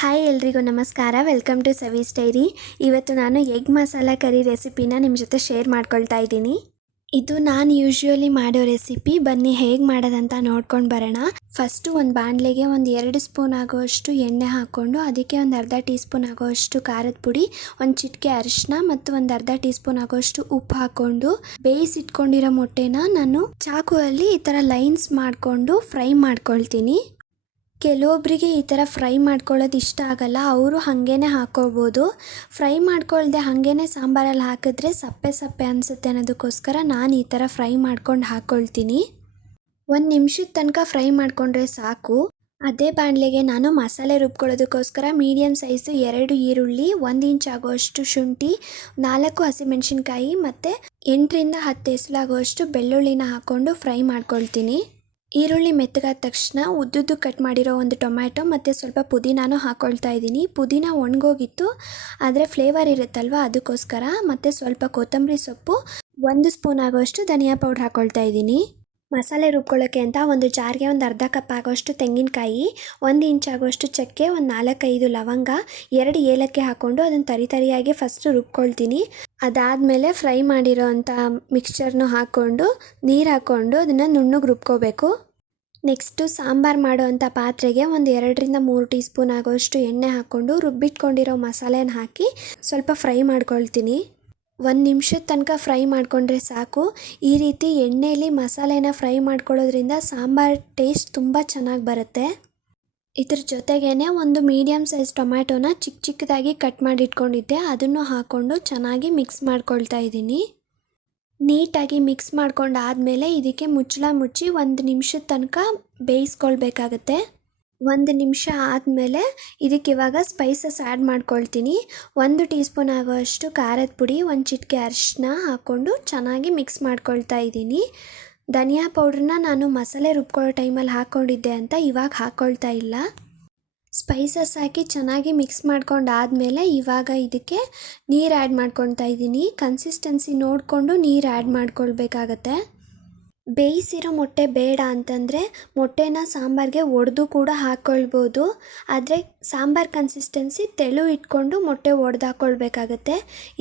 Hi ಎಲ್ರಿಗೂ ನಮಸ್ಕಾರ. Welcome to ಸವೀಸ್ ಡೈರಿ. ಇವತ್ತು ನಾನು ಎಗ್ ಮಸಾಲ ಕರಿ ರೆಸಿಪಿನ ನಿಮ್ಮ ಜೊತೆ ಶೇರ್ ಮಾಡ್ಕೊಳ್ತಾ ಇದ್ದೀನಿ. ಇದು ನಾನು ಯೂಶ್ವಲಿ ಮಾಡೋ ರೆಸಿಪಿ. ಬನ್ನಿ ಹೇಗೆ ಮಾಡೋದಂತ ನೋಡ್ಕೊಂಡು ಬರೋಣ. ಫಸ್ಟು ಒಂದು ಬಾಣಲೆಗೆ ಒಂದು 2 ಸ್ಪೂನ್ ಆಗೋಷ್ಟು ಎಣ್ಣೆ ಹಾಕ್ಕೊಂಡು ಅದಕ್ಕೆ ಒಂದು ಅರ್ಧ ಟೀ ಸ್ಪೂನ್ ಆಗೋಷ್ಟು ಖಾರದ ಪುಡಿ, ಒಂದು ಚಿಟಿಕೆ ಅರಿಶಿನ ಮತ್ತು ಒಂದು ಅರ್ಧ ಟೀ ಸ್ಪೂನ್ ಆಗೋಷ್ಟು ಉಪ್ಪು ಹಾಕ್ಕೊಂಡು ಬೇಯಿಸಿಟ್ಕೊಂಡಿರೋ ಮೊಟ್ಟೆನ ನಾನು ಚಾಕುವಲ್ಲಿ ಈ ಥರ ಲೈನ್ಸ್ ಮಾಡಿಕೊಂಡು ಫ್ರೈ ಮಾಡ್ಕೊಳ್ತೀನಿ. ಕೆಲವೊಬ್ಬರಿಗೆ ಈ ಥರ ಫ್ರೈ ಮಾಡ್ಕೊಳ್ಳೋದು ಇಷ್ಟ ಆಗಲ್ಲ, ಅವರು ಹಾಗೇ ಹಾಕ್ಕೋಬೋದು. ಫ್ರೈ ಮಾಡ್ಕೊಳ್ದೆ ಹಾಗೇ ಸಾಂಬಾರಲ್ಲಿ ಹಾಕಿದ್ರೆ ಸಪ್ಪೆ ಸಪ್ಪೆ ಅನಿಸುತ್ತೆ ಅನ್ನೋದಕ್ಕೋಸ್ಕರ ನಾನು ಈ ಥರ ಫ್ರೈ ಮಾಡ್ಕೊಂಡು ಹಾಕ್ಕೊಳ್ತೀನಿ. 1 ನಿಮಿಷದ ತನಕ ಫ್ರೈ ಮಾಡಿಕೊಂಡ್ರೆ ಸಾಕು. ಅದೇ ಬಾಣಲೆಗೆ ನಾನು ಮಸಾಲೆ ರುಬ್ಕೊಳ್ಳೋದಕ್ಕೋಸ್ಕರ ಮೀಡಿಯಮ್ ಸೈಜು 2 ಈರುಳ್ಳಿ, 1 ಇಂಚ್ ಆಗೋಷ್ಟು ಶುಂಠಿ, 4 ಹಸಿಮೆಣಸಿನ್ಕಾಯಿ ಮತ್ತು 8ರಿಂದ 10 ಎಸಲಾಗುವಷ್ಟು ಬೆಳ್ಳುಳ್ಳಿನ ಹಾಕ್ಕೊಂಡು ಫ್ರೈ ಮಾಡ್ಕೊಳ್ತೀನಿ. ಈರುಳ್ಳಿ ಮೆತ್ತಗಾದ ತಕ್ಷಣ ಉದ್ದುದ್ದು ಕಟ್ ಮಾಡಿರೋ ಒಂದು ಟೊಮ್ಯಾಟೊ ಮತ್ತು ಸ್ವಲ್ಪ ಪುದೀನಾನು ಹಾಕ್ಕೊಳ್ತಾ ಇದ್ದೀನಿ. ಪುದೀನ ಒಣಗೋಗಿತ್ತು, ಆದರೆ ಫ್ಲೇವರ್ ಇರುತ್ತಲ್ವ ಅದಕ್ಕೋಸ್ಕರ. ಮತ್ತು ಸ್ವಲ್ಪ ಕೊತ್ತಂಬರಿ ಸೊಪ್ಪು, 1 ಸ್ಪೂನ್ ಆಗೋಷ್ಟು ಧನಿಯಾ ಪೌಡ್ರ್ ಹಾಕ್ಕೊಳ್ತಾ ಇದ್ದೀನಿ. ಮಸಾಲೆ ರುಬ್ಕೊಳ್ಳೋಕ್ಕೆ ಅಂತ ಒಂದು ಜಾರ್ಗೆ ಒಂದು ಅರ್ಧ ಕಪ್ ಆಗೋಷ್ಟು ತೆಂಗಿನಕಾಯಿ, 1 ಇಂಚ್ ಆಗೋಷ್ಟು ಚಕ್ಕೆ, ಒಂದು 4-5 ಲವಂಗ, 2 ಏಲಕ್ಕಿ ಹಾಕ್ಕೊಂಡು ಅದನ್ನು ತರಿಯಾಗಿ ಫಸ್ಟು ರುಬ್ಕೊಳ್ತೀನಿ. ಅದಾದಮೇಲೆ ಫ್ರೈ ಮಾಡಿರೋ ಅಂಥ ಮಿಕ್ಸ್ಚರ್ನು ಹಾಕ್ಕೊಂಡು ನೀರು ಹಾಕ್ಕೊಂಡು ಅದನ್ನು ನುಣ್ಣಗೆ ರುಬ್ಕೋಬೇಕು. ನೆಕ್ಸ್ಟು ಸಾಂಬಾರು ಮಾಡೋ ಅಂಥ ಪಾತ್ರೆಗೆ ಒಂದು 2ರಿಂದ 3 ಟೀ ಸ್ಪೂನ್ ಆಗೋಷ್ಟು ಎಣ್ಣೆ ಹಾಕ್ಕೊಂಡು ರುಬ್ಬಿಟ್ಕೊಂಡಿರೋ ಮಸಾಲೆನ ಹಾಕಿ ಸ್ವಲ್ಪ ಫ್ರೈ ಮಾಡ್ಕೊಳ್ತೀನಿ. 1 ನಿಮಿಷದ ತನಕ ಫ್ರೈ ಮಾಡಿಕೊಂಡ್ರೆ ಸಾಕು. ಈ ರೀತಿ ಎಣ್ಣೆಯಲ್ಲಿ ಮಸಾಲೆನ ಫ್ರೈ ಮಾಡ್ಕೊಳ್ಳೋದ್ರಿಂದ ಸಾಂಬಾರು ಟೇಸ್ಟ್ ತುಂಬ ಚೆನ್ನಾಗಿ ಬರುತ್ತೆ. ಇದ್ರ ಜೊತೆಗೇ ಒಂದು ಮೀಡಿಯಮ್ ಸೈಜ್ ಟೊಮ್ಯಾಟೋನ ಚಿಕ್ಕದಾಗಿ ಕಟ್ ಮಾಡಿ ಇಟ್ಕೊಂಡಿದ್ದೆ, ಅದನ್ನು ಹಾಕ್ಕೊಂಡು ಚೆನ್ನಾಗಿ ಮಿಕ್ಸ್ ಮಾಡ್ಕೊಳ್ತಾ ಇದ್ದೀನಿ. ನೀಟಾಗಿ ಮಿಕ್ಸ್ ಮಾಡ್ಕೊಂಡಾದಮೇಲೆ ಇದಕ್ಕೆ ಮುಚ್ಚಳ ಮುಚ್ಚಿ 1 ನಿಮಿಷದ ತನಕ ಬೇಯಿಸ್ಕೊಳ್ಬೇಕಾಗತ್ತೆ. 1 ನಿಮಿಷ ಆದಮೇಲೆ ಇದಕ್ಕೆ ಇವಾಗ ಸ್ಪೈಸಸ್ ಆ್ಯಡ್ ಮಾಡ್ಕೊಳ್ತೀನಿ. 1 ಟೀ ಸ್ಪೂನ್ ಆಗೋಷ್ಟು ಖಾರದ ಪುಡಿ, 1 ಚಿಟಿಕೆ ಅರಿಶಿನ ಹಾಕ್ಕೊಂಡು ಚೆನ್ನಾಗಿ ಮಿಕ್ಸ್ ಮಾಡ್ಕೊಳ್ತಾ ಇದ್ದೀನಿ. ಧನಿಯಾ ಪೌಡ್ರನ್ನ ನಾನು ಮಸಾಲೆ ರುಬ್ಕೊಳ್ಳೋ ಟೈಮಲ್ಲಿ ಹಾಕ್ಕೊಂಡಿದ್ದೆ ಅಂತ ಇವಾಗ ಹಾಕ್ಕೊಳ್ತಾ ಇಲ್ಲ. ಸ್ಪೈಸಸ್ ಹಾಕಿ ಚೆನ್ನಾಗಿ ಮಿಕ್ಸ್ ಮಾಡ್ಕೊಂಡಾದಮೇಲೆ ಇವಾಗ ಇದಕ್ಕೆ ನೀರು ಆ್ಯಡ್ ಮಾಡ್ಕೊಳ್ತಾ ಇದ್ದೀನಿ. ಕನ್ಸಿಸ್ಟೆನ್ಸಿ ನೋಡಿಕೊಂಡು ನೀರು ಆ್ಯಡ್ ಮಾಡ್ಕೊಳ್ಬೇಕಾಗತ್ತೆ. ಬೇಯಿಸಿರೋ ಮೊಟ್ಟೆ ಬೇಡ ಅಂತಂದರೆ ಮೊಟ್ಟೆನ ಸಾಂಬಾರಿಗೆ ಒಡೆದು ಕೂಡ ಹಾಕ್ಕೊಳ್ಬೋದು. ಆದರೆ ಸಾಂಬಾರು ಕನ್ಸಿಸ್ಟೆನ್ಸಿ ತೆಳು ಇಟ್ಕೊಂಡು ಮೊಟ್ಟೆ ಒಡೆದು ಹಾಕ್ಕೊಳ್ಬೇಕಾಗತ್ತೆ.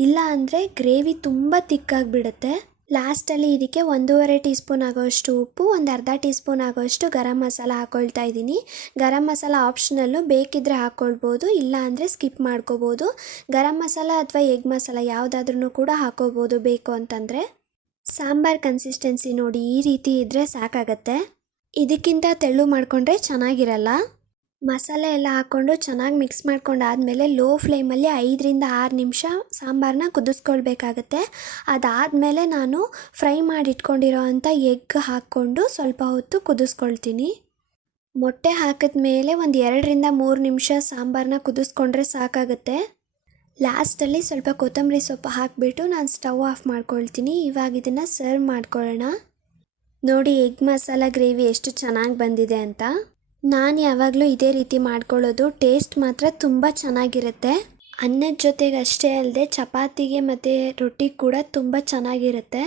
ಇಲ್ಲ ಅಂದರೆ ಗ್ರೇವಿ ತುಂಬ ತಿಕ್ಕಾಗಿಬಿಡುತ್ತೆ. ಲಾಸ್ಟಲ್ಲಿ ಇದಕ್ಕೆ 1.5 ಟೀ ಸ್ಪೂನ್ ಆಗೋಷ್ಟು ಉಪ್ಪು, ಒಂದು ಅರ್ಧ ಟೀ ಸ್ಪೂನ್ ಆಗೋಷ್ಟು ಗರಂ ಮಸಾಲ ಹಾಕ್ಕೊಳ್ತಾ ಇದ್ದೀನಿ. ಗರಂ ಮಸಾಲ ಆಪ್ಷನಲ್ಲು, ಬೇಕಿದ್ದರೆ ಹಾಕ್ಕೊಳ್ಬೋದು, ಇಲ್ಲ ಅಂದರೆ ಸ್ಕಿಪ್ ಮಾಡ್ಕೋಬೋದು. ಗರಂ ಮಸಾಲ ಅಥವಾ ಎಗ್ ಮಸಾಲ ಯಾವುದಾದ್ರೂ ಕೂಡ ಹಾಕ್ಕೋಬೋದು ಬೇಕು ಅಂತಂದರೆ. ಸಾಂಬಾರು ಕನ್ಸಿಸ್ಟೆನ್ಸಿ ನೋಡಿ ಈ ರೀತಿ ಇದ್ದರೆ ಸಾಕಾಗತ್ತೆ. ಇದಕ್ಕಿಂತ ತೆಳು ಮಾಡಿಕೊಂಡ್ರೆ ಚೆನ್ನಾಗಿರಲ್ಲ. ಮಸಾಲೆ ಎಲ್ಲ ಹಾಕ್ಕೊಂಡು ಚೆನ್ನಾಗಿ ಮಿಕ್ಸ್ ಮಾಡ್ಕೊಂಡಾದಮೇಲೆ ಲೋ ಫ್ಲೇಮಲ್ಲಿ 5ರಿಂದ 6 ನಿಮಿಷ ಸಾಂಬಾರನ್ನ ಕುದಿಸ್ಕೊಳ್ಬೇಕಾಗತ್ತೆ. ಅದಾದಮೇಲೆ ನಾನು ಫ್ರೈ ಮಾಡಿ ಇಟ್ಕೊಂಡಿರೋ ಅಂಥ ಎಗ್ ಹಾಕ್ಕೊಂಡು ಸ್ವಲ್ಪ ಹೊತ್ತು ಕುದಿಸ್ಕೊಳ್ತೀನಿ. ಮೊಟ್ಟೆ ಹಾಕಿದ ಮೇಲೆ ಒಂದು 2ರಿಂದ 3 ನಿಮಿಷ ಸಾಂಬಾರನ್ನ ಕುದಿಸ್ಕೊಂಡ್ರೆ ಸಾಕಾಗುತ್ತೆ. ಲಾಸ್ಟಲ್ಲಿ ಸ್ವಲ್ಪ ಕೊತ್ತಂಬರಿ ಸೊಪ್ಪು ಹಾಕಿಬಿಟ್ಟು ನಾನು ಸ್ಟವ್ ಆಫ್ ಮಾಡ್ಕೊಳ್ತೀನಿ. ಇವಾಗ ಇದನ್ನು ಸರ್ವ್ ಮಾಡ್ಕೊಳ್ಳೋಣ. ನೋಡಿ ಎಗ್ ಮಸಾಲ ಗ್ರೇವಿ ಎಷ್ಟು ಚೆನ್ನಾಗಿ ಬಂದಿದೆ ಅಂತ. ನಾನು ಯಾವಾಗಲೂ ಇದೇ ರೀತಿ ಮಾಡ್ಕೊಳ್ಳೋದು. ಟೇಸ್ಟ್ ಮಾತ್ರ ತುಂಬ ಚೆನ್ನಾಗಿರುತ್ತೆ. ಅನ್ನದ ಜೊತೆಗೆ ಅಷ್ಟೇ ಅಲ್ಲದೆ ಚಪಾತಿಗೆ ಮತ್ತು ರೊಟ್ಟಿಗೆ ಕೂಡ ತುಂಬ ಚೆನ್ನಾಗಿರುತ್ತೆ.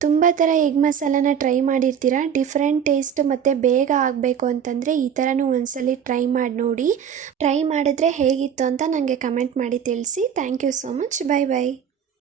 ತುಂಬ ಥರ ಎಗ್ ಮಸಾಲನ ಟ್ರೈ ಮಾಡಿರ್ತೀರ. ಡಿಫ್ರೆಂಟ್ ಟೇಸ್ಟ್ ಮತ್ತು ಬೇಗ ಆಗಬೇಕು ಅಂತಂದರೆ ಈ ಥರನೂ ಒಂದ್ಸಲಿ ಟ್ರೈ ಮಾಡಿ ನೋಡಿ. ಟ್ರೈ ಮಾಡಿದ್ರೆ ಹೇಗಿತ್ತು ಅಂತ ನನಗೆ ಕಮೆಂಟ್ ಮಾಡಿ ತಿಳಿಸಿ. Thank you so much. Bye by.